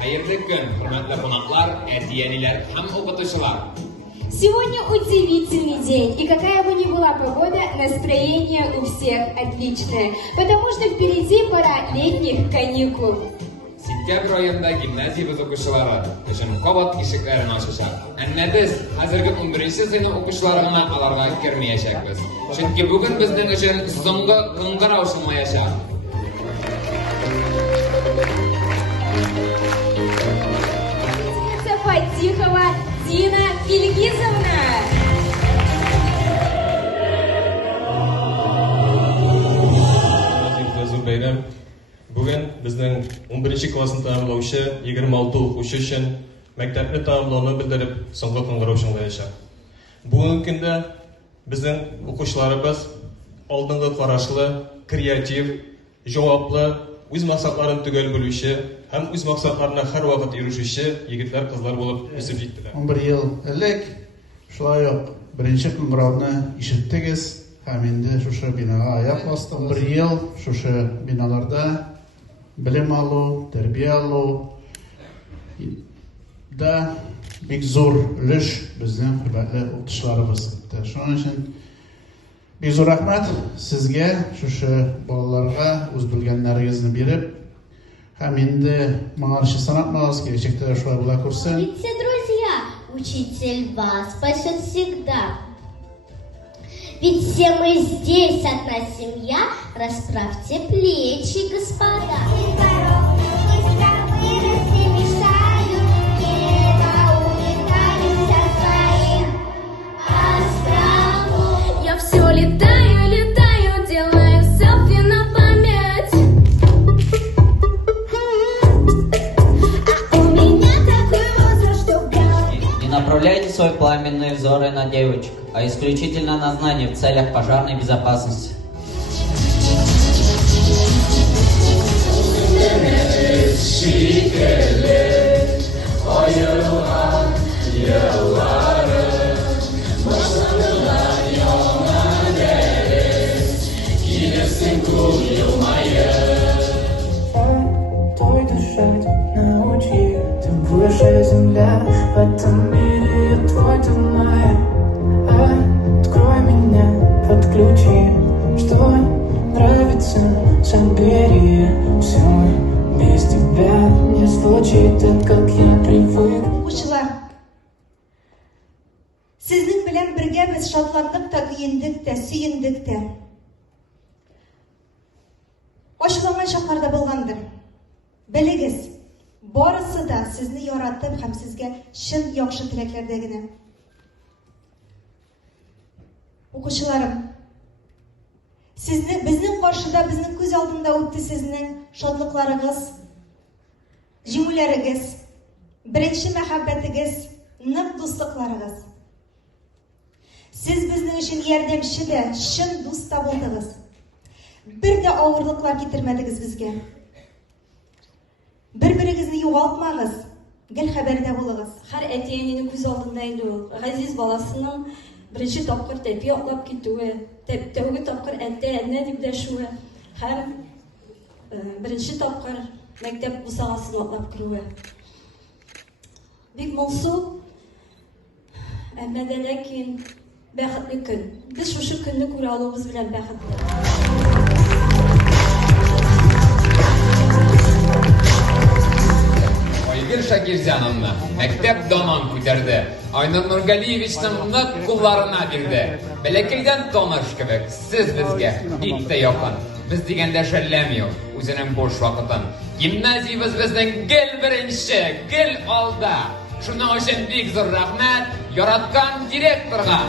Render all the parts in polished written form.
Hayırlı gün, hürmetli konaklar, әтиәниләр һәм укытучылар. Сегодня удивительный день, и какая бы ни была погода, настроение у всех отличное, потому что впереди пора летних каникул. Сентябрь ayında gimnaziyamiz o'quvchilari uchun qavat eshiklarini ochishar. Әмма biz hozirgi 11-chi sinf o'quvchilari gina alarga kirmayacakmiz. Chunki bugun bizning uchun so'nggi qo'ng'iroq chalmayacak. Фатихова Дина Ильгизовна. Bugün bizning 11 klassni tamamlovchi 26 o'quvchi uchun maktabni tamamlovni bildirib, so'nggi qo'ng'iroq tinglayashadi. Bugungi kunda bizning o'quvchilarimiz oldingi qarashli, kreativ, javobli, o'z maqsadlarini tugal biluvchi ham o'z maqsadlariga har vaqt erishuvchi yigitlar, qizlar bo'lib o'sib yetdilar. 11 yil ellik shulay yo'q birinchi qo'ng'iroqni eshitdingiz. Ham endi shusha binoga oyoq bosdim. 11 yil shusha binolarda bilim olu, tarbiya olu da bek zo'r ulush bizning hurmatli o'qituvchilarimiz. Shuning uchun bek zo'r rahmat sizga shusha bolalarga o'z bilganlaringizni berib, ham endi ma'rishi sanatmas kelajakda shulay bo'la ko'rsin. Видите, друзья, учитель вас спасет всегда. Ведь все мы здесь одна семья, расправьте плечи, господа. Я все летаю, делаю селфи на память. А у меня такой возраст, что Не направляйте свои пламенные взоры на девочек, а исключительно на знания в целях пожарной безопасности. Той дышать научи, ты выше земля, в этом мире я твой, ты моя. Открой меня, подключи, что нравится, забери все без тебя не звучит так, как я привык. Укучылар, сезнең белән бергә без шатландык та, көендек тә, сөендек тә. Ачуланган чакларда булгандыр. Белегез, барысы да сезне яратып һәм сезгә чын яхшы теләкләрдә генә. Укучыларым, безнең каршыда, безнең күз алдында үтте сезнең шатлыкларыгыз, җиңүләрегез, беренче мәхәббәтегез, нык дуслыкларыгыз. Сез безнең өчен ярдәмче дә, чын дус та булдыгыз. Бер дә авырлыклар китермәдегез безгә. Бер-берегезне югалтмагыз, гел хәбәрдә булыгыз. Һәр әтиәнинең күз алдында инде ул газиз баласының беренче тапкыр тәпи атлап китүе, тәүге тапкыр әтә дип дәшүе һәм беренче тапкыр мәктәп бусагасын атлап керүе. Бик моңсу, әмма дә ләкин бәхетле көн. Без шушы көнне күрә алуыбыз белән бәхетле. Айгөл Шакирҗановна мәктәп данын күтәрде. Айнур Нургалиевичның нык кулларына бирде. Бәләкәйдән таныш кебек, сез безгә бик тә якын. Без дигәндә шәлләми ул үзенең буш вакытын. Гимназиябыз безнең гел беренче, гел алда. Шуның өчен бик зур рәхмәт яраткан директорга.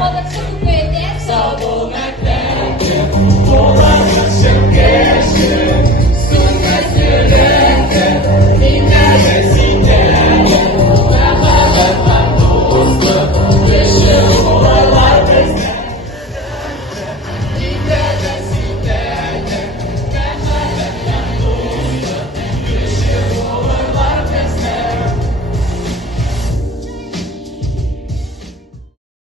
Balıkçı